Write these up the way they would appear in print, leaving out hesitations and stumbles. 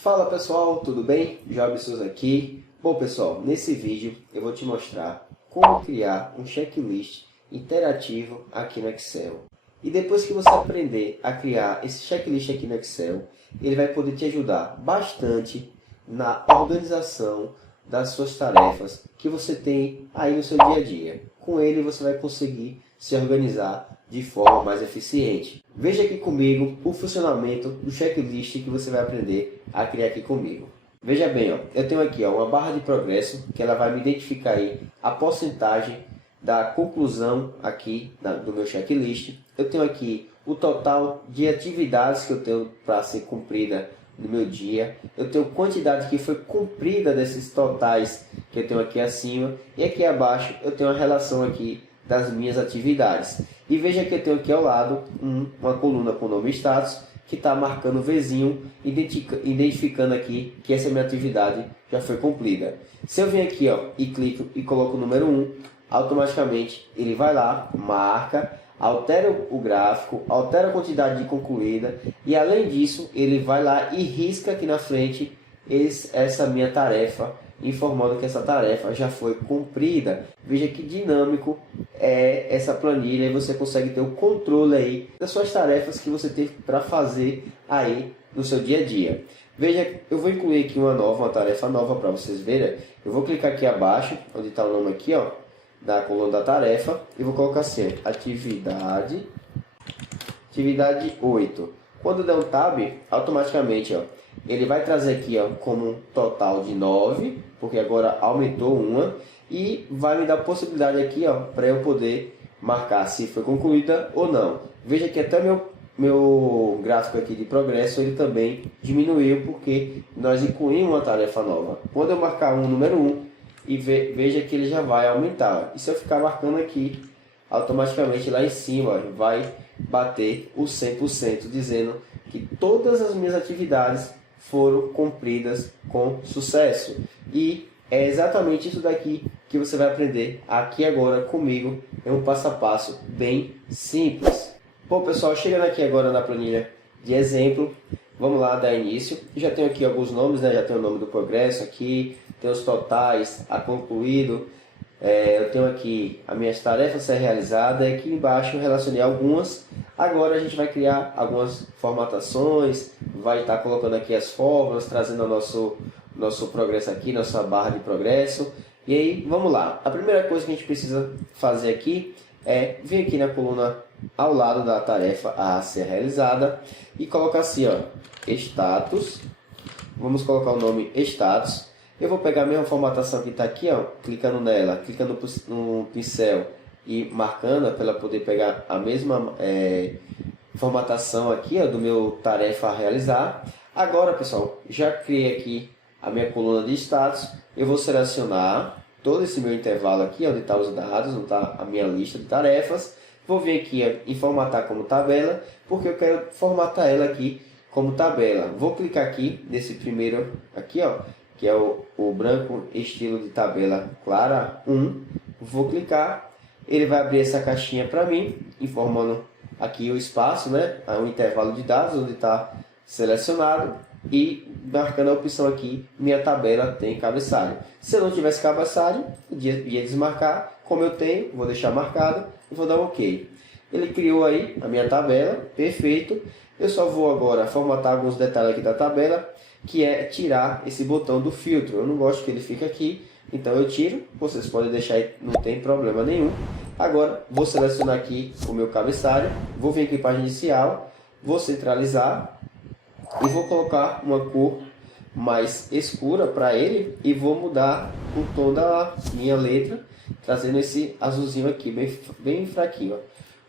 Fala pessoal, tudo bem? Job Souza aqui. Bom pessoal, nesse vídeo eu vou te mostrar como criar um checklist interativo aqui no Excel. E depois que você aprender a criar esse checklist aqui no Excel, ele vai poder te ajudar bastante na organização das suas tarefas que você tem aí no seu dia a dia. Com ele você vai conseguir se organizar de forma mais eficiente. Veja aqui comigo o funcionamento do checklist que você vai aprender a criar aqui comigo. Veja bem, eu tenho aqui uma barra de progresso que ela vai me identificar aí a porcentagem da conclusão aqui do meu checklist. Eu tenho aqui o total de atividades que eu tenho para ser cumprida no meu dia. Eu tenho quantidade que foi cumprida desses totais que eu tenho aqui acima. E aqui abaixo eu tenho a relação aqui das minhas atividades. E veja que eu tenho aqui ao lado uma coluna com o nome status, que está marcando o Vzinho, identificando aqui que essa minha atividade já foi cumprida. Se eu vim aqui e clico e coloco o número 1, automaticamente ele vai lá, marca, altera o gráfico, altera a quantidade de concluída e além disso ele vai lá e risca aqui na frente essa minha tarefa, informando que essa tarefa já foi cumprida. Veja que dinâmico é essa planilha e você consegue ter o controle aí das suas tarefas que você tem para fazer aí no seu dia a dia. Veja, eu vou incluir aqui uma tarefa nova para vocês verem. Eu vou clicar aqui abaixo, onde está o nome aqui, da coluna da tarefa, e vou colocar assim, atividade 8. Quando der um tab, automaticamente ele vai trazer aqui como um total de 9, porque agora aumentou uma, e vai me dar a possibilidade aqui para eu poder marcar se foi concluída ou não. Veja que até meu gráfico aqui de progresso ele também diminuiu, porque nós incluímos uma tarefa nova. Quando eu marcar um número 1, e veja que ele já vai aumentar. E se eu ficar marcando aqui, automaticamente lá em cima vai bater o 100%, dizendo que todas as minhas atividades foram cumpridas com sucesso. E é exatamente isso daqui que você vai aprender aqui agora comigo. É um passo a passo bem simples. Bom pessoal, chegando aqui agora na planilha de exemplo, vamos lá dar início. Já tenho aqui alguns nomes, já tenho o nome do progresso aqui, tem os totais a concluído. Eu tenho aqui as minhas tarefas a ser realizadas, e aqui embaixo eu relacionei algumas. Agora a gente vai criar algumas formatações, vai estar colocando aqui as fórmulas, trazendo o nosso progresso aqui, nossa barra de progresso. E aí, vamos lá. A primeira coisa que a gente precisa fazer aqui é vir aqui na coluna ao lado da tarefa a ser realizada e colocar assim, status. Vamos colocar o nome status. Eu vou pegar a mesma formatação que está aqui, clicando nela, clicando no pincel e marcando para ela poder pegar a mesma formatação aqui do meu tarefa a realizar. Agora, pessoal, já criei aqui a minha coluna de status. Eu vou selecionar todo esse meu intervalo aqui, onde estão os dados, onde está a minha lista de tarefas. Vou vir aqui em formatar como tabela, porque eu quero formatar ela aqui como tabela. Vou clicar aqui nesse primeiro aqui, que é o branco estilo de tabela clara 1. Vou clicar, ele vai abrir essa caixinha para mim, informando aqui o espaço, o intervalo de dados onde está selecionado e marcando a opção aqui, minha tabela tem cabeçalho. Se eu não tivesse cabeçalho, ia desmarcar. Como eu tenho, vou deixar marcado e vou dar um OK. Ele criou aí a minha tabela, perfeito. Eu só vou agora formatar alguns detalhes aqui da tabela, que é tirar esse botão do filtro. Eu não gosto que ele fique aqui, então eu tiro. Vocês podem deixar aí, não tem problema nenhum. Agora vou selecionar aqui o meu cabeçalho, vou vir aqui em página inicial, vou centralizar e vou colocar uma cor mais escura para ele e vou mudar o tom da minha letra, trazendo esse azulzinho aqui bem fraquinho.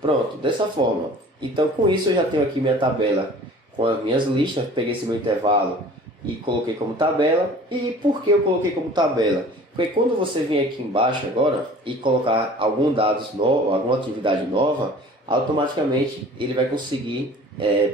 Pronto, dessa forma. Então com isso eu já tenho aqui minha tabela com as minhas listas. Peguei esse meu intervalo e coloquei como tabela. E por que eu coloquei como tabela? Porque quando você vem aqui embaixo agora e colocar algum dados novo, alguma atividade nova, automaticamente ele vai conseguir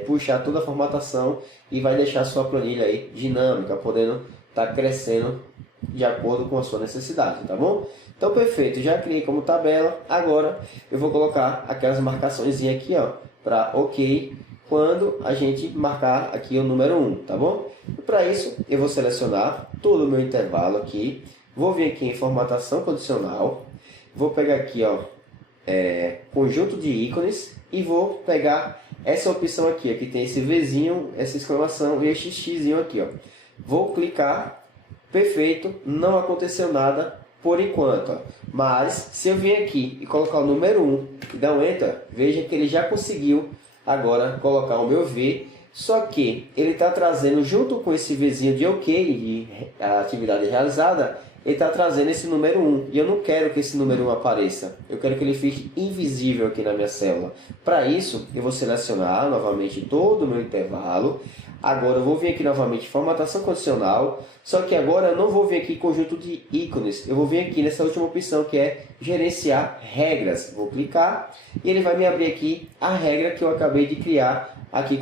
puxar toda a formatação e vai deixar a sua planilha aí dinâmica, podendo estar crescendo de acordo com a sua necessidade, tá bom? Então perfeito, já criei como tabela. Agora eu vou colocar aquelas marcações aqui para OK quando a gente marcar aqui o número 1, tá bom? E para isso, eu vou selecionar todo o meu intervalo aqui, vou vir aqui em formatação condicional, vou pegar aqui, ó, conjunto de ícones e vou pegar essa opção aqui, ó, que tem esse Vzinho, essa exclamação e esse Xzinho aqui, ó. Vou clicar, perfeito, não aconteceu nada por enquanto, ó. Mas se eu vir aqui e colocar o número 1 e dar um Enter, veja que ele já conseguiu agora colocar o meu V, só que ele está trazendo junto com esse Vzinho de OK, de atividade realizada, ele está trazendo esse número 1. E eu não quero que esse número 1 apareça. Eu quero que ele fique invisível aqui na minha célula. Para isso, eu vou selecionar novamente todo o meu intervalo. Agora eu vou vir aqui novamente em formatação condicional. Só que agora eu não vou vir aqui em conjunto de ícones. Eu vou vir aqui nessa última opção que é gerenciar regras. Vou clicar e ele vai me abrir aqui a regra que eu acabei de criar aqui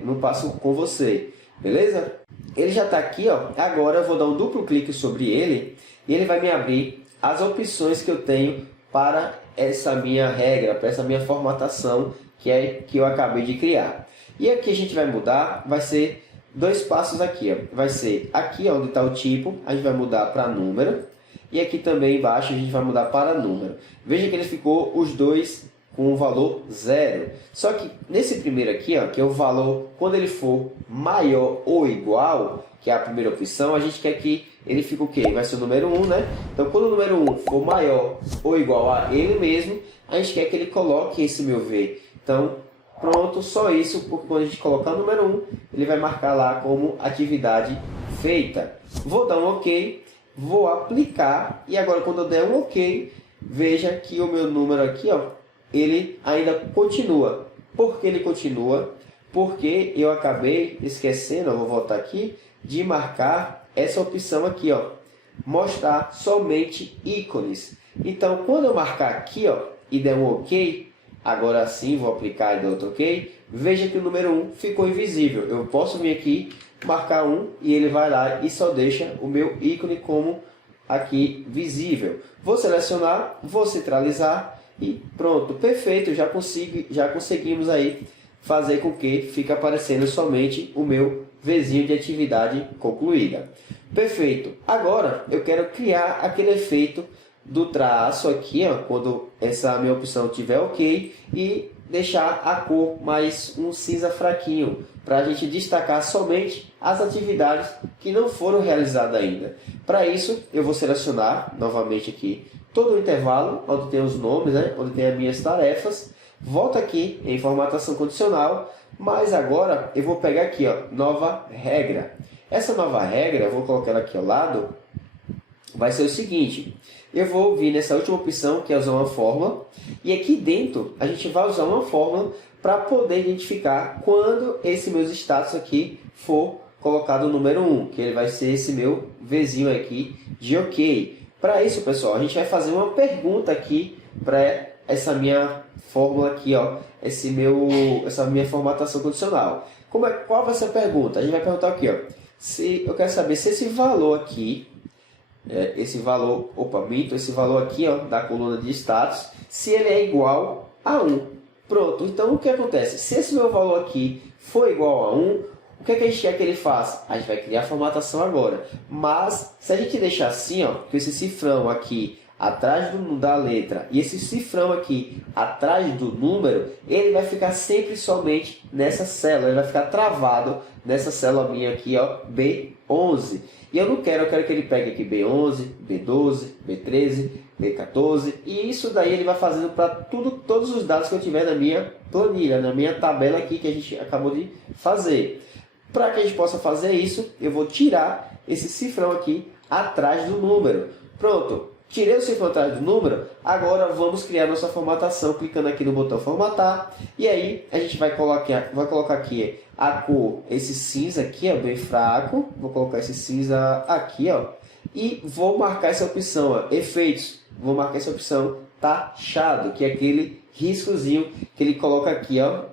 no passo com você. Beleza? Ele já está aqui, ó. Agora eu vou dar um duplo clique sobre ele e ele vai me abrir as opções que eu tenho para essa minha regra, para essa minha formatação que eu acabei de criar. E aqui a gente vai mudar, vai ser dois passos aqui, ó. Vai ser aqui onde está o tipo, a gente vai mudar para número e aqui também embaixo a gente vai mudar para número. Veja que ele ficou os dois com o valor 0. Só que nesse primeiro aqui, ó, que é o valor quando ele for maior ou igual, que é a primeira opção, a gente quer que ele fique o quê? Vai ser o número 1, né? Então, quando o número 1 for maior ou igual a ele mesmo, a gente quer que ele coloque esse meu V. Então, pronto, só isso, porque quando a gente colocar o número 1, ele vai marcar lá como atividade feita. Vou dar um OK, vou aplicar, e agora quando eu der um OK, veja que o meu número aqui, ó, ele ainda continua. Por que ele continua? Porque eu acabei esquecendo, eu vou voltar aqui, de marcar essa opção aqui, ó, mostrar somente ícones. Então, quando eu marcar aqui, ó, e der um OK, agora sim vou aplicar e dar outro OK, veja que o número 1 ficou invisível. Eu posso vir aqui, marcar 1 e ele vai lá e só deixa o meu ícone como aqui visível. Vou selecionar, vou centralizar, e pronto, perfeito, já conseguimos aí fazer com que fique aparecendo somente o meu Vzinho de atividade concluída. Perfeito, agora eu quero criar aquele efeito do traço aqui, ó, quando essa minha opção tiver OK, e deixar a cor mais um cinza fraquinho, para a gente destacar somente as atividades que não foram realizadas ainda. Para isso, eu vou selecionar novamente aqui todo o intervalo, onde tem os nomes, né? Onde tem as minhas tarefas. Volto aqui em formatação condicional, mas agora eu vou pegar aqui, ó, nova regra. Essa nova regra, eu vou colocar ela aqui ao lado, vai ser o seguinte: eu vou vir nessa última opção, que é usar uma fórmula, e aqui dentro a gente vai usar uma fórmula para poder identificar quando esse meu status aqui for colocado o número 1, que ele vai ser esse meu Vzinho aqui de OK. Para isso, pessoal, a gente vai fazer uma pergunta aqui para essa minha fórmula aqui, ó, essa minha formatação condicional. Qual vai ser a pergunta? A gente vai perguntar aqui, ó, eu quero saber se esse valor aqui, esse valor aqui, ó, da coluna de status, se ele é igual a 1. Pronto, então o que acontece? Se esse meu valor aqui for igual a 1, o que é que a gente quer que ele faça? A gente vai criar a formatação agora. Mas, se a gente deixar assim, ó, com esse cifrão aqui atrás da letra e esse cifrão aqui atrás do número, ele vai ficar sempre somente nessa célula. Ele vai ficar travado nessa célula minha aqui, ó, B11. E eu não quero, eu quero que ele pegue aqui B11, B12, B13, B14. E isso daí ele vai fazendo para todos os dados que eu tiver na minha planilha, na minha tabela aqui que a gente acabou de fazer. Para que a gente possa fazer isso, eu vou tirar esse cifrão aqui atrás do número. Pronto, tirei o cifrão atrás do número, agora vamos criar nossa formatação, clicando aqui no botão formatar. E aí a gente vai colocar aqui a cor, esse cinza aqui, ó, bem fraco. Vou colocar esse cinza aqui, ó, e vou marcar essa opção, ó, efeitos. Vou marcar essa opção taxado, que é aquele riscozinho que ele coloca aqui, ó,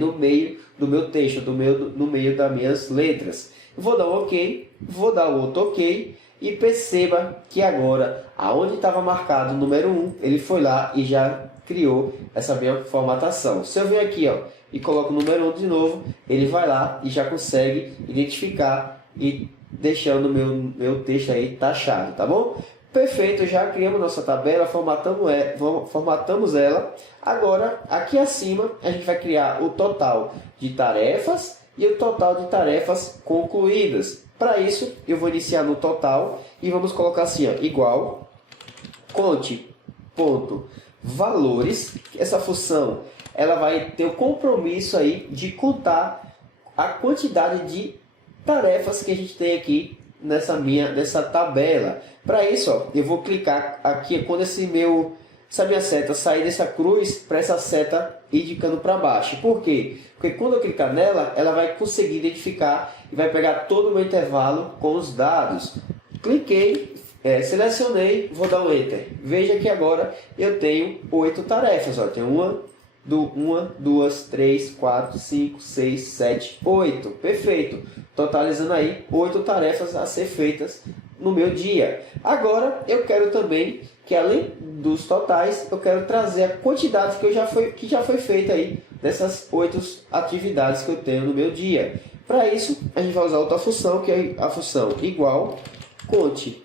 no meio do meu texto, no meio das minhas letras. Vou dar um OK, vou dar outro OK, e perceba que agora, aonde estava marcado o número 1, ele foi lá e já criou essa minha formatação. Se eu venho aqui, ó, e coloco o número 1 de novo, ele vai lá e já consegue identificar e deixando o meu texto aí taxado, tá bom? Perfeito, já criamos nossa tabela, formatamos ela. Agora, aqui acima, a gente vai criar o total de tarefas e o total de tarefas concluídas. Para isso, eu vou iniciar no total e vamos colocar assim, ó, igual conte.valores. Essa função ela vai ter o compromisso aí de contar a quantidade de tarefas que a gente tem aqui nessa tabela. Para isso, ó, eu vou clicar aqui quando essa minha seta sair dessa cruz para essa seta indicando para baixo. Por quê? Porque quando eu clicar nela, ela vai conseguir identificar e vai pegar todo o meu intervalo com os dados. Cliquei, selecionei, vou dar um Enter. Veja que agora eu tenho 8 tarefas. Ó. Tenho 1, 2, 3, 4, 5, 6, 7, 8. Perfeito. Totalizando aí 8 tarefas a ser feitas no meu dia. Agora eu quero também que além dos totais, eu quero trazer a quantidade que já foi feita aí dessas 8 atividades que eu tenho no meu dia. Para isso, a gente vai usar outra função, que é a função igual conte.c.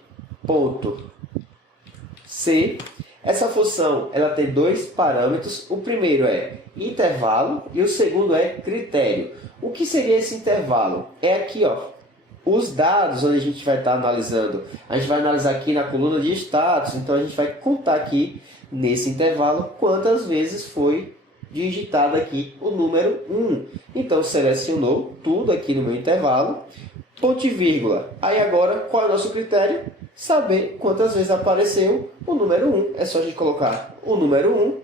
Essa função ela tem 2 parâmetros. O primeiro é intervalo e o segundo é critério. O que seria esse intervalo? É aqui, ó, os dados onde a gente vai estar analisando. A gente vai analisar aqui na coluna de status, então a gente vai contar aqui nesse intervalo quantas vezes foi digitado aqui o número 1. Então selecionou tudo aqui no meu intervalo, ponto e vírgula. Aí agora qual é o nosso critério? Saber quantas vezes apareceu o número 1. É só a gente colocar o número 1,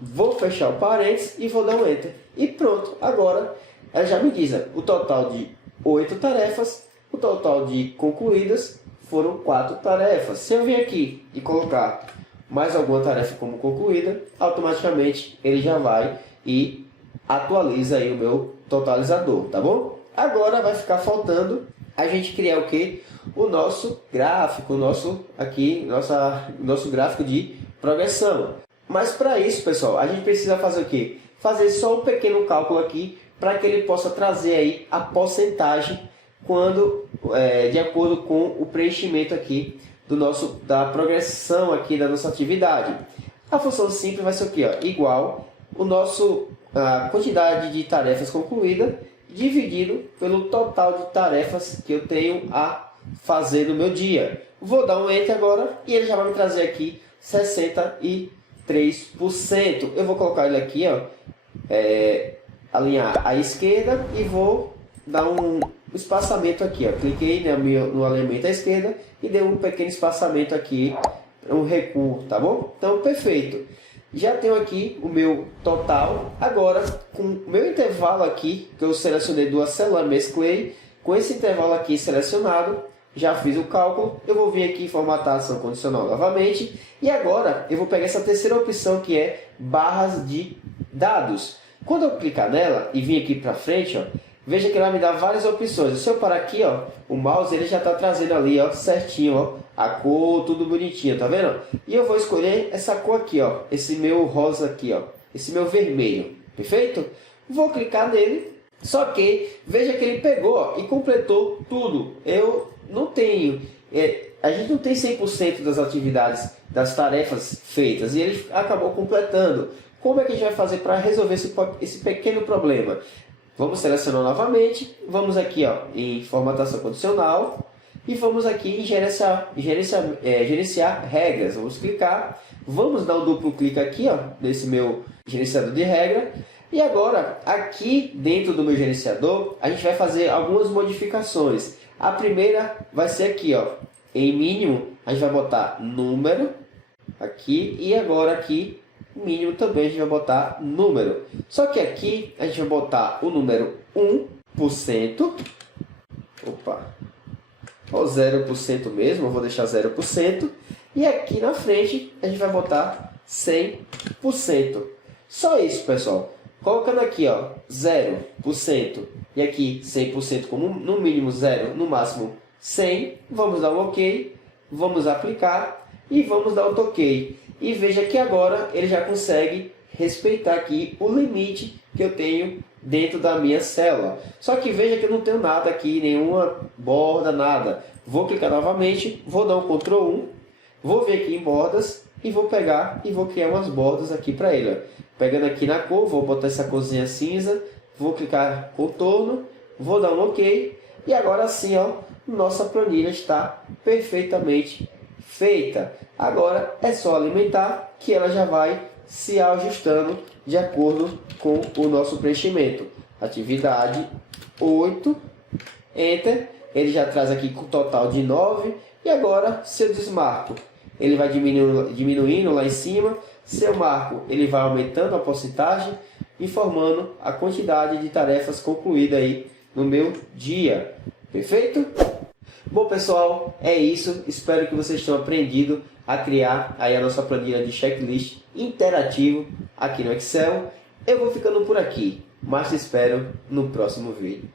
vou fechar o parênteses e vou dar um Enter. E pronto, agora ela já me diz o total de 8 tarefas. O total de concluídas foram 4 tarefas. Se eu vir aqui e colocar mais alguma tarefa como concluída, automaticamente ele já vai e atualiza aí o meu totalizador, tá bom? Agora vai ficar faltando a gente criar o que? O nosso gráfico, nosso gráfico de progressão. Mas para isso, pessoal, a gente precisa fazer o que? Fazer só um pequeno cálculo aqui para que ele possa trazer aí a porcentagem de acordo com o preenchimento aqui da progressão aqui da nossa atividade. A função simples vai ser o quê? Igual a quantidade de tarefas concluídas dividido pelo total de tarefas que eu tenho a fazer no meu dia. Vou dar um Enter agora e ele já vai me trazer aqui 63%. Eu vou colocar ele aqui, ó, alinhar à esquerda e vou dar um espaçamento aqui, ó. Cliquei no alinhamento à esquerda e dei um pequeno espaçamento aqui, um recuo, tá bom? Então, perfeito. Já tenho aqui o meu total. Agora, com o meu intervalo aqui, que eu selecionei 2 células, mesclei, com esse intervalo aqui selecionado, já fiz o cálculo, eu vou vir aqui em formatar ação condicional novamente, e agora eu vou pegar essa terceira opção que é barras de dados. Quando eu clicar nela e vir aqui para frente, ó, veja que ela me dá várias opções. Se eu parar aqui, ó, o mouse ele já está trazendo ali, ó, certinho, ó, a cor, tudo bonitinho, tá vendo? E eu vou escolher essa cor aqui, ó, esse meu rosa aqui, ó, esse meu vermelho, perfeito? Vou clicar nele, só que veja que ele pegou, ó, e completou tudo. Eu não tenho, a gente não tem 100% das atividades, das tarefas feitas, e ele acabou completando. Como é que a gente vai fazer para resolver esse pequeno problema? Vamos selecionar novamente, vamos aqui, ó, em formatação condicional e vamos aqui em gerenciar regras. Vamos clicar, vamos dar um duplo clique aqui, ó, nesse meu gerenciador de regra. E agora, aqui dentro do meu gerenciador, a gente vai fazer algumas modificações. A primeira vai ser aqui, ó, em mínimo, a gente vai botar número aqui e agora aqui mínimo também a gente vai botar número. Só que aqui a gente vai botar o número 1%. Opa. Ou 0% mesmo, eu vou deixar 0%. E aqui na frente a gente vai botar 100%. Só isso, pessoal. Colocando aqui, ó, 0% e aqui 100% como no mínimo 0, no máximo 100. Vamos dar um OK. Vamos aplicar. e vamos dar o OK. E veja que agora ele já consegue respeitar aqui o limite que eu tenho dentro da minha célula. Só que veja que eu não tenho nada aqui, nenhuma borda, nada. Vou clicar novamente, vou dar um Ctrl 1, vou vir aqui em bordas e vou pegar e vou criar umas bordas aqui para ele. Ó. Pegando aqui na cor, vou botar essa corzinha cinza, vou clicar contorno, vou dar um OK e agora sim, ó, nossa planilha está perfeitamente feita. Agora é só alimentar que ela já vai se ajustando de acordo com o nosso preenchimento. Atividade 8, Enter, ele já traz aqui com total de 9, e agora se eu desmarco, ele vai diminuindo lá em cima, se eu marco, ele vai aumentando a porcentagem, informando a quantidade de tarefas concluídas aí no meu dia. Perfeito? Bom pessoal, é isso, espero que vocês tenham aprendido a criar aí a nossa planilha de checklist interativo aqui no Excel. Eu vou ficando por aqui, mas te espero no próximo vídeo.